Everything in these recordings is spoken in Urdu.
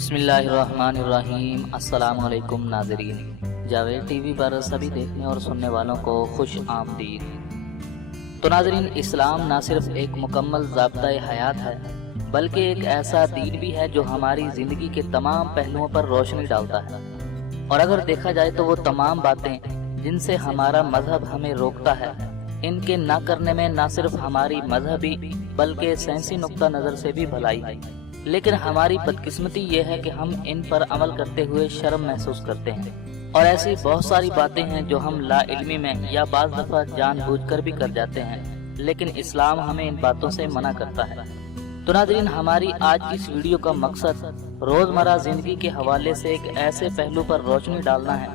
بسم اللہ الرحمن الرحیم۔ السلام علیکم ناظرین، جاوید ٹی وی پر سبھی دیکھنے اور سننے والوں کو خوش آمدید۔ تو ناظرین، اسلام نہ صرف ایک مکمل ضابطۂ حیات ہے بلکہ ایک ایسا دین بھی ہے جو ہماری زندگی کے تمام پہلوؤں پر روشنی ڈالتا ہے۔ اور اگر دیکھا جائے تو وہ تمام باتیں جن سے ہمارا مذہب ہمیں روکتا ہے، ان کے نہ کرنے میں نہ صرف ہماری مذہبی بلکہ سائنسی نقطہ نظر سے بھی بھلائی ہے، لیکن ہماری بدقسمتی یہ ہے کہ ہم ان پر عمل کرتے ہوئے شرم محسوس کرتے ہیں۔ اور ایسی بہت ساری باتیں ہیں جو ہم لا علمی میں یا بعض دفعہ جان بوجھ کر بھی کر جاتے ہیں، لیکن اسلام ہمیں ان باتوں سے منع کرتا ہے۔ تو ناظرین، ہماری آج کی اس ویڈیو کا مقصد روزمرہ زندگی کے حوالے سے ایک ایسے پہلو پر روشنی ڈالنا ہے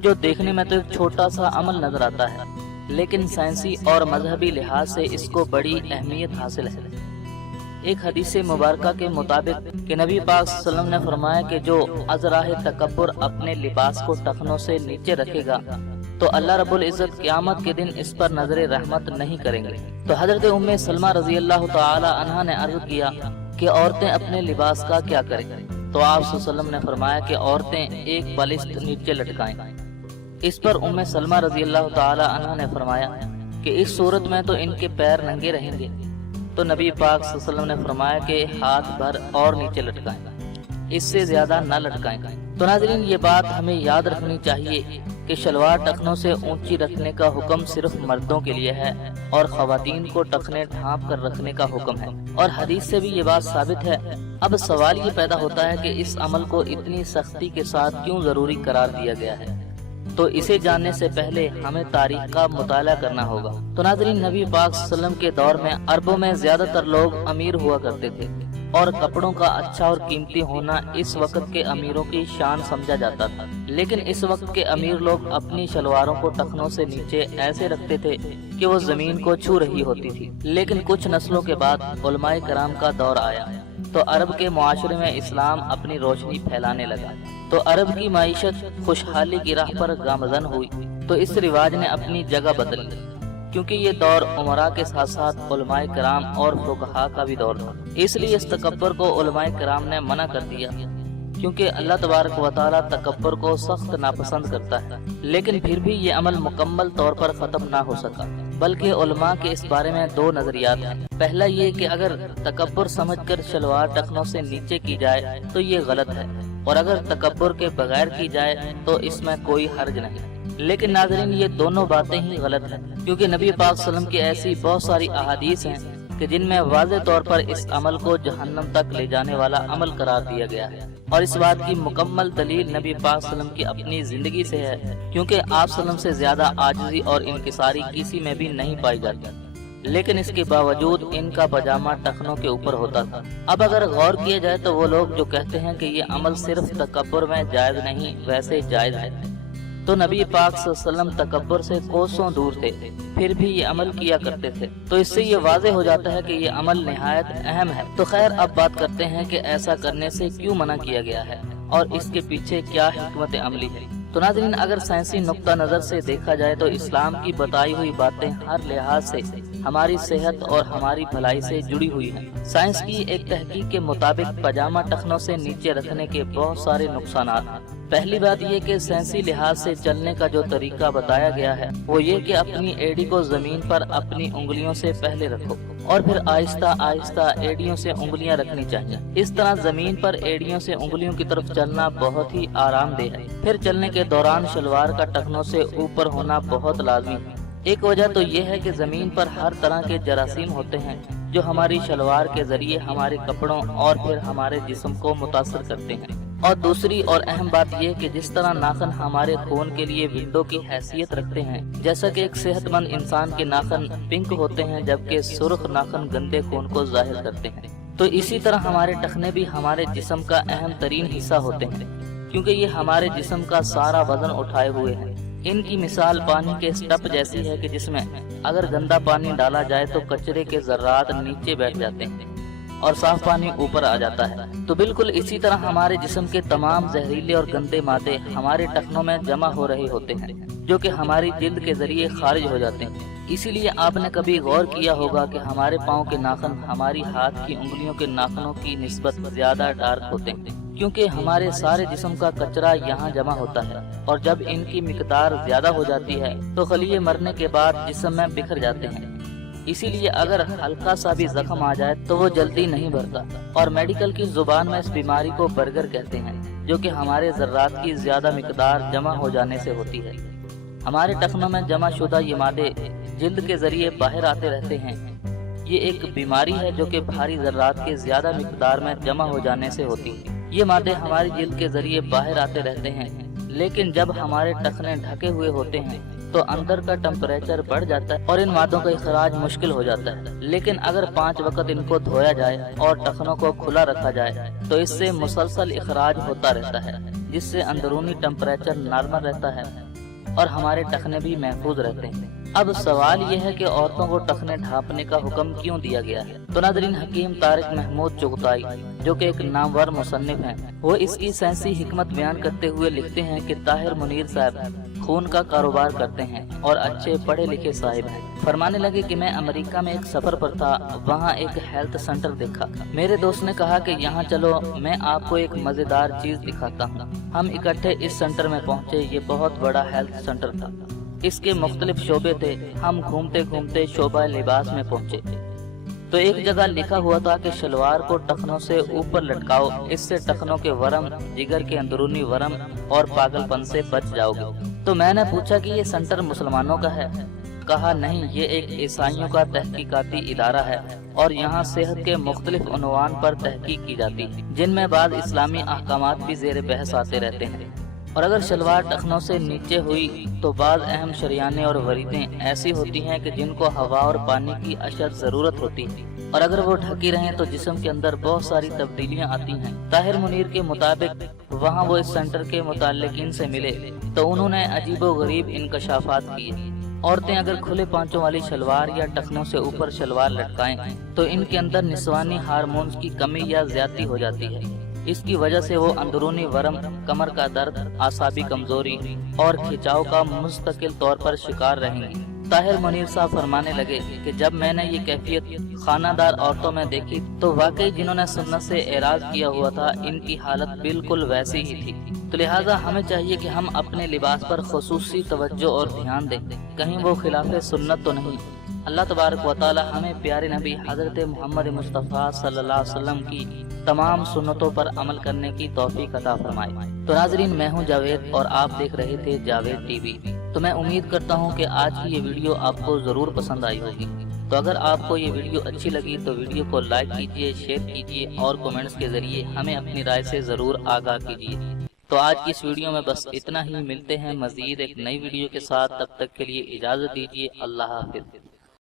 جو دیکھنے میں تو ایک چھوٹا سا عمل نظر آتا ہے، لیکن سائنسی اور مذہبی لحاظ سے اس کو بڑی اہمیت حاصل ہے۔ ایک حدیث مبارکہ کے مطابق کہ نبی پاک صلی اللہ علیہ وسلم نے فرمایا کہ جو از راہ تکبر اپنے لباس کو ٹخنوں سے نیچے رکھے گا تو اللہ رب العزت قیامت کے دن اس پر نظر رحمت نہیں کریں گے۔ تو حضرت ام سلمہ رضی اللہ تعالی عنہا نے عرض کیا کہ عورتیں اپنے لباس کا کیا کریں؟ تو آپ صلی اللہ علیہ وسلم نے فرمایا کہ عورتیں ایک بالشت نیچے لٹکائیں۔ اس پر ام سلمہ رضی اللہ تعالی عنہا نے فرمایا کہ اس صورت میں تو ان کے پیر ننگے رہیں گے۔ تو نبی پاک صلی اللہ علیہ وسلم نے فرمایا کہ ہاتھ بھر اور نیچے لٹکائیں، اس سے زیادہ نہ لٹکائیں۔ تو ناظرین، یہ بات ہمیں یاد رکھنی چاہیے کہ شلوار ٹخنوں سے اونچی رکھنے کا حکم صرف مردوں کے لیے ہے اور خواتین کو ٹخنے ڈھانپ کر رکھنے کا حکم ہے، اور حدیث سے بھی یہ بات ثابت ہے۔ اب سوال یہ پیدا ہوتا ہے کہ اس عمل کو اتنی سختی کے ساتھ کیوں ضروری قرار دیا گیا ہے؟ تو اسے جاننے سے پہلے ہمیں تاریخ کا مطالعہ کرنا ہوگا۔ تو ناظرین، نبی پاک صلی اللہ علیہ وسلم کے دور میں عربوں میں زیادہ تر لوگ امیر ہوا کرتے تھے، اور کپڑوں کا اچھا اور قیمتی ہونا اس وقت کے امیروں کی شان سمجھا جاتا تھا۔ لیکن اس وقت کے امیر لوگ اپنی شلواروں کو ٹخنوں سے نیچے ایسے رکھتے تھے کہ وہ زمین کو چھو رہی ہوتی تھی۔ لیکن کچھ نسلوں کے بعد علماء کرام کا دور آیا تو عرب کے معاشرے میں اسلام اپنی روشنی پھیلانے لگا، تو عرب کی معیشت خوشحالی کی راہ پر گامزن ہوئی۔ تو اس رواج نے اپنی جگہ بدل لی، کیونکہ یہ دور عمراء کے ساتھ ساتھ علماء کرام اور فقہاء کا بھی دور تھا۔ اس لیے اس تکبر کو علماء کرام نے منع کر دیا، کیونکہ اللہ تبارک و تعالیٰ تکبر کو سخت ناپسند کرتا ہے۔ لیکن پھر بھی یہ عمل مکمل طور پر ختم نہ ہو سکا، بلکہ علماء کے اس بارے میں دو نظریات ہیں۔ پہلا یہ کہ اگر تکبر سمجھ کر شلوار ٹخنوں سے نیچے کی جائے تو یہ غلط ہے، اور اگر تکبر کے بغیر کی جائے تو اس میں کوئی حرج نہیں۔ لیکن ناظرین، یہ دونوں باتیں ہی غلط ہیں، کیونکہ نبی پاک صلی اللہ علیہ وسلم کی ایسی بہت ساری احادیث ہیں کہ جن میں واضح طور پر اس عمل کو جہنم تک لے جانے والا عمل قرار دیا گیا ہے، اور اس بات کی مکمل دلیل نبی پاک صلی اللہ علیہ وسلم کی اپنی زندگی سے ہے، کیونکہ آپ صلی اللہ علیہ وسلم سے زیادہ عاجزی اور انکساری کسی میں بھی نہیں پائی جاتی، لیکن اس کے باوجود ان کا پاجامہ ٹخنوں کے اوپر ہوتا تھا۔ اب اگر غور کیا جائے تو وہ لوگ جو کہتے ہیں کہ یہ عمل صرف تکبر میں جائز نہیں، ویسے جائز ہے، تو نبی پاک صلی اللہ علیہ وسلم تکبر سے کوسوں دور تھے، پھر بھی یہ عمل کیا کرتے تھے۔ تو اس سے یہ واضح ہو جاتا ہے کہ یہ عمل نہایت اہم ہے۔ تو خیر، اب بات کرتے ہیں کہ ایسا کرنے سے کیوں منع کیا گیا ہے اور اس کے پیچھے کیا حکمت عملی ہے۔ تو ناظرین، اگر سائنسی نقطہ نظر سے دیکھا جائے تو اسلام کی بتائی ہوئی باتیں ہر لحاظ سے ہماری صحت اور ہماری بھلائی سے جڑی ہوئی ہیں۔ سائنس کی ایک تحقیق کے مطابق پاجامہ ٹخنوں سے نیچے رکھنے کے بہت سارے نقصانات ہیں۔ پہلی بات یہ کہ سائنسی لحاظ سے چلنے کا جو طریقہ بتایا گیا ہے وہ یہ کہ اپنی ایڑی کو زمین پر اپنی انگلیوں سے پہلے رکھو، اور پھر آہستہ آہستہ ایڑیوں سے انگلیاں رکھنی چاہیے۔ اس طرح زمین پر ایڑیوں سے انگلیوں کی طرف چلنا بہت ہی آرام دہ ہے۔ پھر چلنے کے دوران شلوار کا ٹخنوں سے اوپر ہونا بہت لازمی ہے۔ ایک وجہ تو یہ ہے کہ زمین پر ہر طرح کے جراثیم ہوتے ہیں جو ہماری شلوار کے ذریعے ہمارے کپڑوں اور پھر ہمارے جسم کو متاثر کرتے ہیں۔ اور دوسری اور اہم بات یہ کہ جس طرح ناخن ہمارے خون کے لیے ونڈو کی حیثیت رکھتے ہیں، جیسا کہ ایک صحت مند انسان کے ناخن پنک ہوتے ہیں جبکہ سرخ ناخن گندے خون کو ظاہر کرتے ہیں، تو اسی طرح ہمارے ٹخنے بھی ہمارے جسم کا اہم ترین حصہ ہوتے ہیں، کیونکہ یہ ہمارے جسم کا سارا وزن اٹھائے ہوئے ہیں۔ ان کی مثال پانی کے اسٹپ جیسی ہے کہ جس میں اگر گندا پانی ڈالا جائے تو کچرے کے ذرات نیچے بیٹھ جاتے ہیں اور صاف پانی اوپر آ جاتا ہے۔ تو بالکل اسی طرح ہمارے جسم کے تمام زہریلے اور گندے مادے ہمارے ٹخنوں میں جمع ہو رہے ہوتے ہیں، جو کہ ہماری جلد کے ذریعے خارج ہو جاتے ہیں۔ اسی لیے آپ نے کبھی غور کیا ہوگا کہ ہمارے پاؤں کے ناخن ہماری ہاتھ کی انگلیوں کے ناخنوں کی نسبت زیادہ ڈارک ہوتے ہیں، کیونکہ ہمارے سارے جسم کا کچرا یہاں جمع ہوتا ہے اور جب ان کی مقدار زیادہ ہو جاتی ہے تو خلیے مرنے کے بعد جسم میں بکھر جاتے ہیں۔ اسی لیے اگر ہلکا سا بھی زخم آ جائے تو وہ جلدی نہیں بھرتا، اور میڈیکل کی زبان میں اس بیماری کو برگر کہتے ہیں، جو کہ ہمارے ذرات کی زیادہ مقدار جمع ہو جانے سے ہوتی ہے۔ ہمارے ٹخنوں میں جمع شدہ یہ مادے جلد کے ذریعے باہر آتے رہتے ہیں۔ یہ ایک بیماری ہے جو کہ بھاری ذرات کے زیادہ مقدار میں جمع ہو جانے سے ہوتی ہے۔ یہ مادے ہماری جلد کے ذریعے باہر آتے رہتے ہیں، لیکن جب ہمارے ٹخنے ڈھکے ہوئے ہوتے ہیں تو اندر کا ٹمپریچر بڑھ جاتا ہے اور ان مادوں کا اخراج مشکل ہو جاتا ہے۔ لیکن اگر 5 وقت ان کو دھویا جائے اور ٹخنوں کو کھلا رکھا جائے تو اس سے مسلسل اخراج ہوتا رہتا ہے، جس سے اندرونی ٹمپریچر نارمل رہتا ہے اور ہمارے ٹخنے بھی محفوظ رہتے ہیں۔ اب سوال یہ ہے کہ عورتوں کو ٹخنے ڈھانپنے کا حکم کیوں دیا گیا ہے؟ تو ناظرین، حکیم طارق محمود چغتائی، جو کہ ایک نامور مصنف ہیں، وہ اس کی سائنسی حکمت بیان کرتے ہوئے لکھتے ہیں کہ طاہر منیر صاحب خون کا کاروبار کرتے ہیں اور اچھے پڑھے لکھے صاحب ہیں۔ فرمانے لگے کہ میں امریکہ میں ایک سفر پر تھا، وہاں ایک ہیلتھ سینٹر دیکھا۔ میرے دوست نے کہا کہ یہاں چلو، میں آپ کو ایک مزیدار چیز دکھاتا ہوں۔ ہم اکٹھے اس سینٹر میں پہنچے۔ یہ بہت بڑا ہیلتھ سینٹر تھا، اس کے مختلف شعبے تھے۔ ہم گھومتے گھومتے شعبہ لباس میں پہنچے تو ایک جگہ لکھا ہوا تھا کہ شلوار کو ٹخنوں سے اوپر لٹکاؤ، اس سے ٹخنوں کے ورم، جگر کے اندرونی ورم اور پاگل پن سے بچ جاؤ گے۔ تو میں نے پوچھا کہ یہ سینٹر مسلمانوں کا ہے؟ کہا نہیں، یہ ایک عیسائیوں کا تحقیقاتی ادارہ ہے اور یہاں صحت کے مختلف عنوان پر تحقیق کی جاتی ہے، جن میں بعض اسلامی احکامات بھی زیر بحث آتے رہتے ہیں، اور اگر شلوار ٹخنوں سے نیچے ہوئی تو بعض اہم شریانیں اور وریدیں ایسی ہوتی ہیں کہ جن کو ہوا اور پانی کی اشد ضرورت ہوتی ہے، اور اگر وہ ڈھکی رہیں تو جسم کے اندر بہت ساری تبدیلیاں آتی ہیں۔ طاہر منیر کے مطابق وہاں وہ اس سینٹر کے متعلقین سے ملے تو انہوں نے عجیب و غریب انکشافات کیے۔ عورتیں اگر کھلے پانچوں والی شلوار یا ٹخنوں سے اوپر شلوار لٹکائیں تو ان کے اندر نسوانی ہارمونز کی کمی یا زیادتی ہو جاتی ہے۔ اس کی وجہ سے وہ اندرونی ورم، کمر کا درد، اعصابی کمزوری اور کھچاؤ کا مستقل طور پر شکار رہیں گی۔ طاہر منیر صاحب فرمانے لگے کہ جب میں نے یہ کیفیت خانہ دار عورتوں میں دیکھی تو واقعی جنہوں نے سنت سے اعراض کیا ہوا تھا، ان کی حالت بالکل ویسی ہی تھی۔ تو لہٰذا ہمیں چاہیے کہ ہم اپنے لباس پر خصوصی توجہ اور دھیان دیں، کہیں وہ خلاف سنت تو نہیں۔ اللہ تبارک و تعالی ہمیں پیارے نبی حضرت محمد مصطفیٰ صلی اللہ علیہ وسلم کی تمام سنتوں پر عمل کرنے کی توفیق عطا فرمائے۔ تو ناظرین، میں ہوں جاوید اور آپ دیکھ رہے تھے جاوید ٹی وی۔ تو میں امید کرتا ہوں کہ آج کی یہ ویڈیو آپ کو ضرور پسند آئی ہوگی۔ تو اگر آپ کو یہ ویڈیو اچھی لگی تو ویڈیو کو لائک کیجیے، شیئر کیجیے اور کومنٹس کے ذریعے ہمیں اپنی رائے سے ضرور آگاہ کیجیے۔ تو آج کی اس ویڈیو میں بس اتنا ہی، ملتے ہیں مزید ایک نئی ویڈیو کے ساتھ، تب تک کے لیے اجازت دیجیے۔ اللہ حافظ۔